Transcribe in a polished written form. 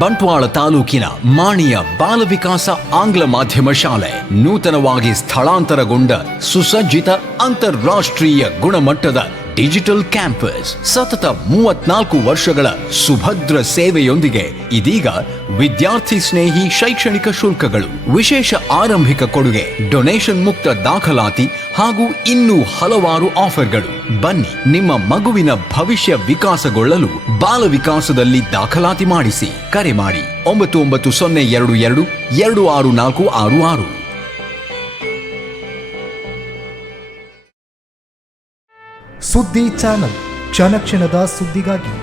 ಬಂಟ್ವಾಳ ತಾಲೂಕಿನ ಮಾಣಿಯ ಬಾಲ ವಿಕಾಸ ಆಂಗ್ಲ ಮಾಧ್ಯಮ ಶಾಲೆ ನೂತನವಾಗಿ ಸ್ಥಳಾಂತರಗೊಂಡ ಸುಸಜ್ಜಿತ ಅಂತಾರಾಷ್ಟ್ರೀಯ ಗುಣಮಟ್ಟದ ಡಿಜಿಟಲ್ ಕ್ಯಾಂಪಸ್ ಸತತ 34 ವರ್ಷಗಳ ಸುಭದ್ರ ಸೇವೆಯೊಂದಿಗೆ ಇದೀಗ ವಿದ್ಯಾರ್ಥಿ ಸ್ನೇಹಿ ಶೈಕ್ಷಣಿಕ ಶುಲ್ಕಗಳು, ವಿಶೇಷ ಆರಂಭಿಕ ಕೊಡುಗೆ, ಡೊನೇಷನ್ ಮುಕ್ತ ದಾಖಲಾತಿ ಹಾಗೂ ಇನ್ನೂ ಹಲವಾರು ಆಫರ್ಗಳು. ಬನ್ನಿ, ನಿಮ್ಮ ಮಗುವಿನ ಭವಿಷ್ಯ ವಿಕಾಸಗೊಳ್ಳಲು ಬಾಲ ವಿಕಾಸದಲ್ಲಿ ದಾಖಲಾತಿ ಮಾಡಿಸಿ. ಕರೆ ಮಾಡಿ 990222 26466. ಸುದ್ದಿ ಚಾನಲ್, ಕ್ಷಣ ಕ್ಷಣದ ಸುದ್ದಿಗಾಗಿ.